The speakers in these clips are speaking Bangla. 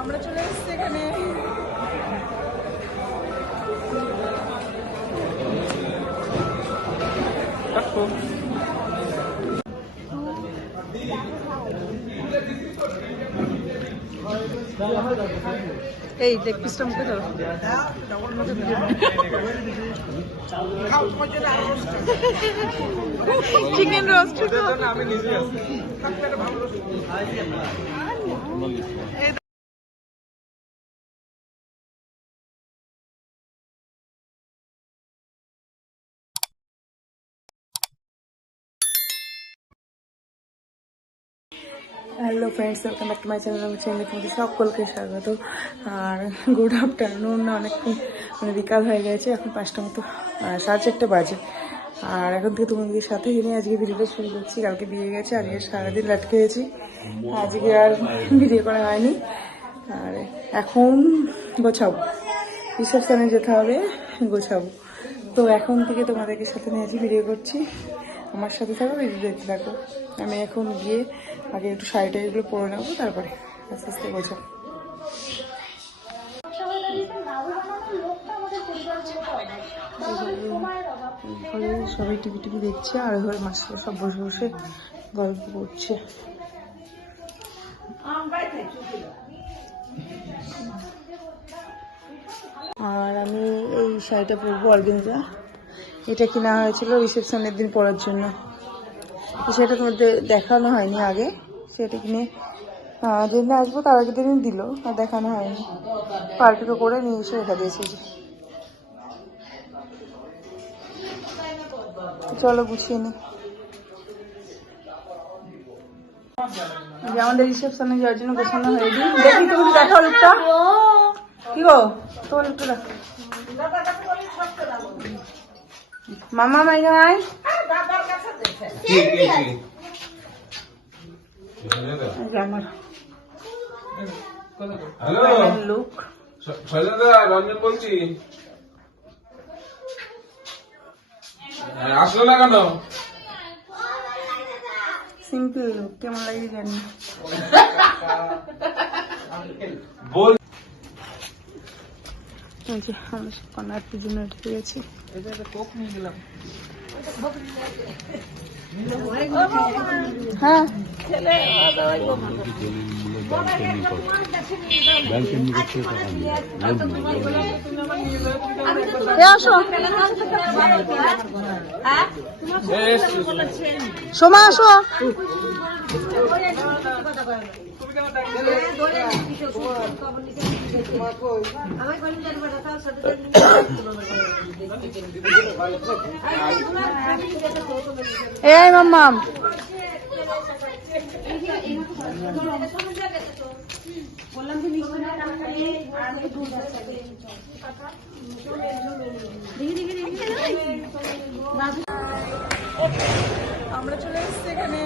আমরা চলে এসেছি এখানে। এই লেগ পিসটা মুখে ধরো। চিকেন রোস্ট আমি নিজে hello friends, welcome back to my channel. আমি তোমাদের সকলকে স্বাগত। আর গুড আফটারনুন। অনেকক্ষণ বিকাল হয়ে গেছে, এখন 5টা মতো 4:30 বাজে। আর এখন থেকে তোমাদের সাথে নিয়ে আজকে ভিডিওটা শুরু করছি। কালকে বিয়ে গেছে, আজকে সারাদিন লাটকে গেছি, আজকে আর ভিডিও করা হয়নি। আর এখন গোছাবো, রিসেপশনে যেতে হবে, গোছাবো। তো এখন থেকে তোমাদেরকে সাথে নিয়ে আজকে ভিডিও করছি, আমার সাথে থাকো, ভিডিও দেখতে থাকো। আমি এখন গিয়ে আগে একটু শাড়িটা এগুলো পরে নেবো, তারপরে আস্তে আস্তে গোছাবো। সবাই টিভি দেখছে, আর ঘরে মাছটা সব বসে বসে গল্প করছে। আর আমি এই শাড়িটা পরবো, অর্গানজা। এটা কিনা হয়েছিল রিসেপশনের দিন পরার জন্য। সেটা তোমাদের দেখানো হয়নি আগে, সেটা কিনে যেদিন আসবো তার আগের দিনই দিল, আর দেখানো হয়নি। পার্টিকে করে নিয়ে এসে রেখে দিয়েছে। চলো গুছিয়ে নি। আমাদের রিসেপশনে যাওয়ার জন্য গোছানো হয়নি। দেখি তুমি দেখাও লুকটা, কি গো তোমার লুকটা দেখো। মামা মাইনা আয় আমার লুক। রঞ্জন বলছি, আসলো না কেন? সিম্পল লুক, কেমন লাগে জানি। বল আমরা কর্নারটির জন্য উঠে গেছি। হ্যাঁ আসো সোমা, আসো। এই মাম্মাম, আমরা চলে এসেছি এখানে।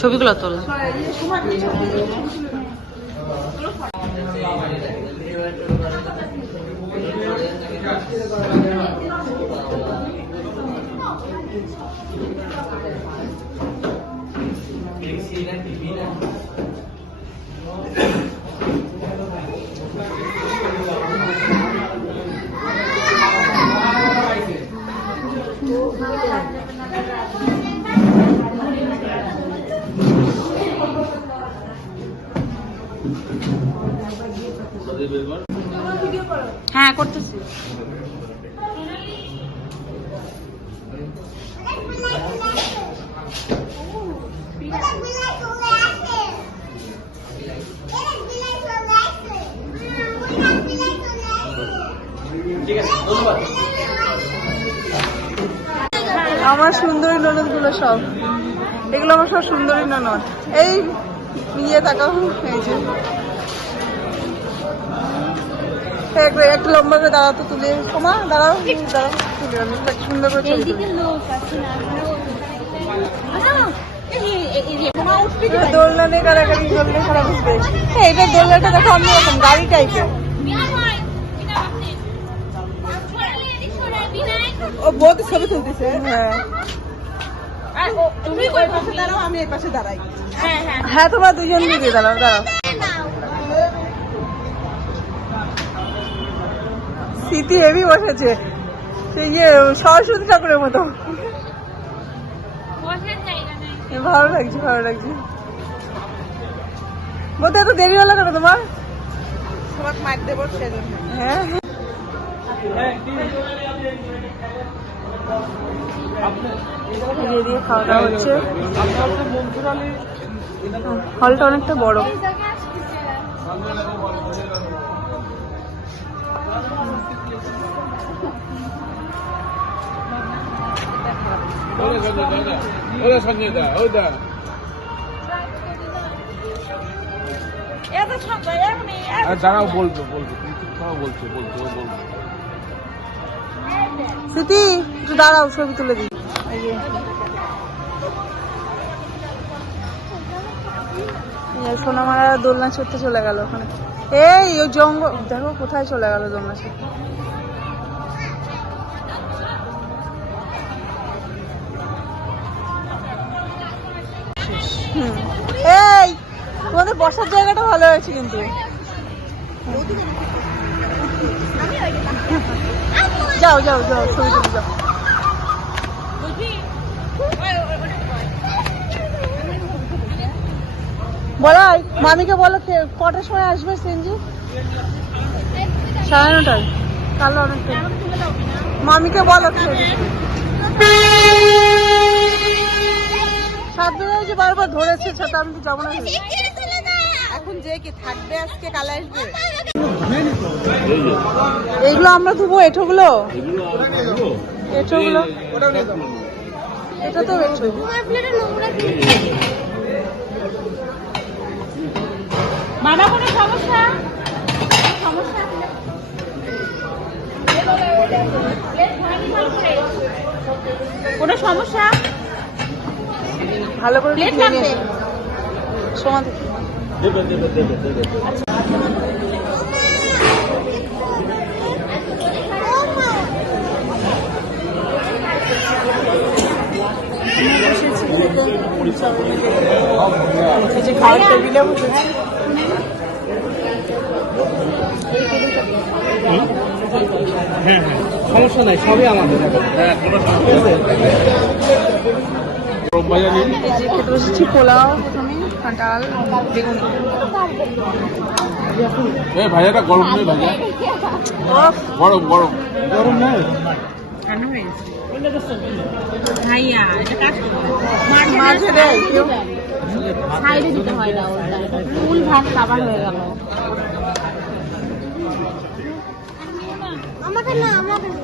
ছবিগুলো তোল। হ্যাঁ করতেছি। আমার সুন্দরী ননদ গুলো সব, এগুলো আমার সব সুন্দরী ননদ। এই নিয়ে তাকাও, এই যে একটু লম্বা করে দাঁড়াও তো, তুলে সোমা দাঁড়াও দাঁড়াও, তুলে আমি একটা সুন্দর করে ছবি তুলি। দোলনা নিয়ে কারাকারি করলে খারাপ হবে। এটা দোলনাটা দেখো অন্যরকম গাড়ি টাইপের। ও বহুত ছবি তুলতেছে। হ্যাঁ তুমি ওই পাশে দাঁড়াও, আমি এই পাশে দাঁড়াই। হ্যাঁ তোমরা দুজন দিকে দাঁড়াও দাঁড়াও। স্মৃতি হেভি বসেছে, সেই যে সরস্বতী ঠাকুরের মতো। ভালো লাগছে ভালো লাগছে। বলতে এত দেরি হলো কেন তোমার? তোমাকে মাইক দেবো সেজন্য। হ্যাঁ দিয়ে খাওয়া দাওয়া হচ্ছে। হলটা অনেকটা বড়। দাঁড়াও, বলবো বলবো বলছো বলছো বলবো। স্মৃতি একটু দাঁড়াও, ছবি তুলে দিই। সোনামারা দোলনা চড়তে চলে গেল ওখানে। এই ওই জঙ্গল দেখো কোথায় চলে গেল দোলনা চড়তে। এই তোমাদের বসার জায়গাটা ভালো হয়েছে কিন্তু। যাও যাও যাও ছবি তুলে যাও। বলাই মামিকে বলো কটার সময় আসবে সিএনজি? 9:30। তাহলে অনেক মামিকে বলো। 7 বাজে বারবার ধরেছে ছাতা, আমি তো যাবো না। এখন যে কি থাকবে আজকে কালে আসবে। এইগুলো আমরা ধুবো, এঠোগুলো এঠোগুলো এটা তো এঠো। মামা কোনো সমস্যা? কোনো সমস্যা? ভালো করে সময় খাওয়ার টেবিলে বসেছি। হ্যাঁ হ্যাঁ সমস্যা নাই, সবই আমাদের। খেতে বসেছি পোলাও, প্রথমে কাঁঠাল বেগুন। ভাইয়াটা গরম নেই, ভাইয়া গরম গরম গরম নয়, ঠান্ডা হয়ে গেছে। মাঝে দেয় কেউ, সাইডে দিতে হয় না, ফুল ভাত খাবার হয়ে গেল। আমাকে না, আমাকে না।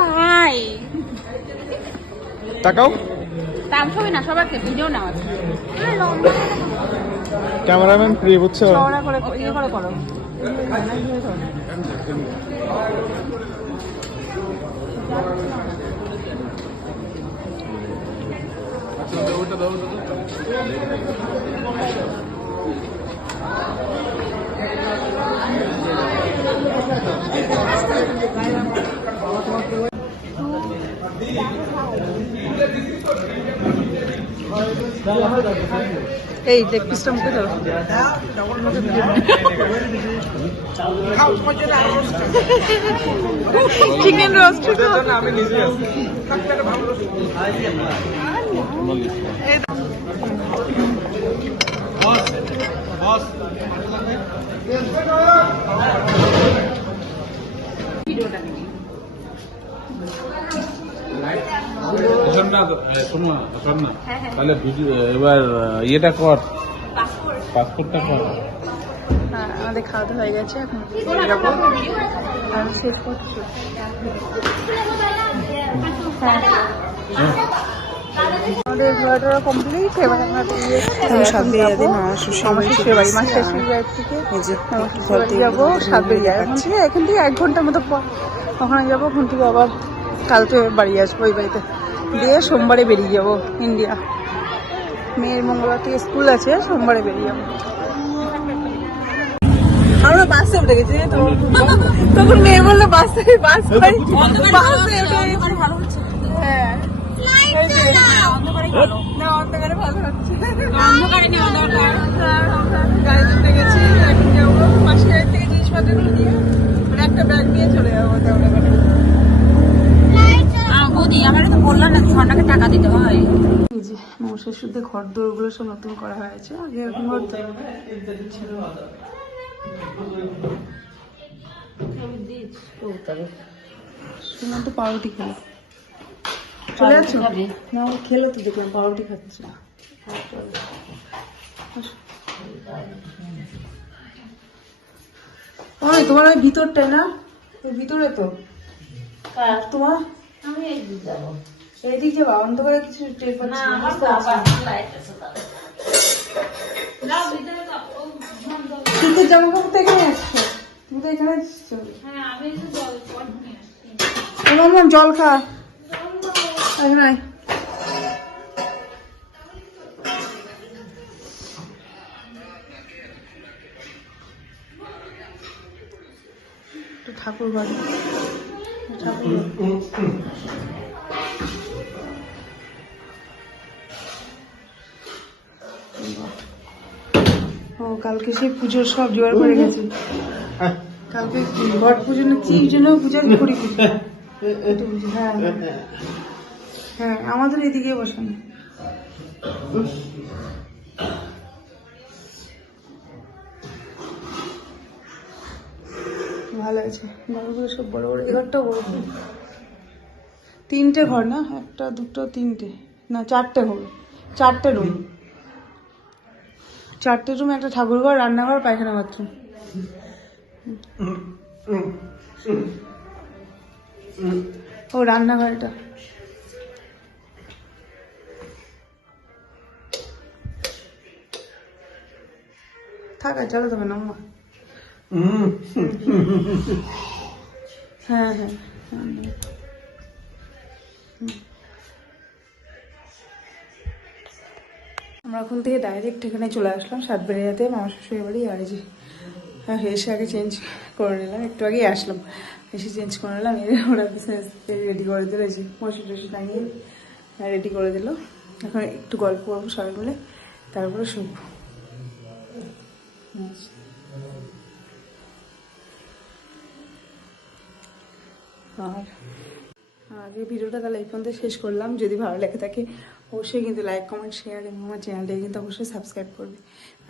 ভাই তাকাও, দাম ছবি না, সবাইকে ভিডিও নেওয়া আছে। ক্যামেরাম্যান ফ্রি, বুঝছো? চওড়া করে ইয়ে করে করো। এই লেগ পিসটা মুখে ধরো। চিকেন রোস্ট আমি নিজে আছি। ঝর্ণা শোনো ঝর্ণা, তাহলে ভিডিও এবার ইয়েটা কর, পাসপোর্টটা কর। হ্যাঁ, আমাদের খাওয়া দাওয়া হয়ে গেছে, এখন যাবো আমি শেষ করছি। হ্যাঁ, আমাদের ঘোরাটোরা কমপ্লিট। এবার আমরা মামাশির বাড়ি থেকে যাবো সাতবেরিয়া। এখান থেকে 1 ঘন্টার মতো পর ওখানে যাবো। ওখান থেকে আবার কালকে বাড়ি আসবো ওই বাড়িতে, দিয়ে সোমবারে বেরিয়ে যাবো ইন্ডিয়া। মেয়ের মঙ্গলবার থেকে স্কুল আছে, সোমবারে বেরিয়ে যাবো। আমরা বাসে উঠে গেছি, তখন মেয়ে বললো বাসে বাসে উঠে গেছি। হ্যাঁ, না অন্ধকারে ভালো হচ্ছে, গাড়িতে উঠে গেছি। এখন যাবো মাসির বাড়ি থেকে জিনিসপত্রগুলো নিয়ে, একটা ব্যাগ নিয়ে চলে যাবো। বৌদি আমারে তো বললাম না ঝর্ণাকে টাকা দিতে হয়। মশার শুদ্ধে ঘর দৌড়গুলো সব নতুন করা হয়েছে, আগে এরকম ঘর ছিল। শুনলাম তো পাউরুটি খেলো, চলে যাচ্ছ না? ও খেলো তো, দেখলাম পাউরুটি খাচ্ছে। ওই তোমার ওই ভিতরটাই না, ওই ভিতরে তো তোমার এইদিক যাবা, অন্ধকারে কিছু টের পাচ্ছি না। শীতের জামা কাপড় তো এখানে আসছো, তুমি তো এখানে আসছো। তোমার জল খা, এখানে ঠাকুর বাড়ি, ঠাকুর ও কালকে সেই পুজোর সব জোগাড় করে গেছি। কালকে ঘট পুজো না কি জন্য পূজা করি, হ্যাঁ হ্যাঁ, আমাদের এদিকে বসানো। ভালো আছে, ঘরগুলো সব বড় বড়। এঘরটাও বড়, 3টে ঘর না, 1 2 3টে না 4টে হবে, 4টে রুম। 4টে রুম, একটা ঠাকুর ঘর, রান্নাঘর, পায়খানা, বাথরুম। ও রান্নাঘরটা থাক, আর চলো তবে না। হ্যাঁ হ্যাঁ, আমরা ওখান থেকে ডাইরেক্ট এখানে চলে আসলাম সাতবেরিয়াতে, মামা শ্বশুরের বাড়ি। আর যে এসে আগে চেঞ্জ করে নিলাম, একটু আগেই আসলাম, এসে চেঞ্জ করে নিলাম। ওরা বিজনেস রেডি করে দিল, যে মশি টসি টাঙিয়ে রেডি করে দিল। এখন একটু গল্প করবো সবাই মিলে, তারপরে শুভ। আর এই ভিডিওটা তাহলে এই পর্যন্ত শেষ করলাম। যদি ভালো লেগে থাকে অবশ্যই কিন্তু লাইক, কমেন্ট, শেয়ার এবং আমার চ্যানেলটাকে কিন্তু অবশ্যই সাবস্ক্রাইব করবে।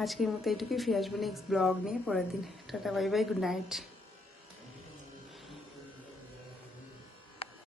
আজকের মতো এইটুকুই, ফিরে আসবো নেক্সট ব্লগ নিয়ে পরের দিন। Tata, bye bye, good night.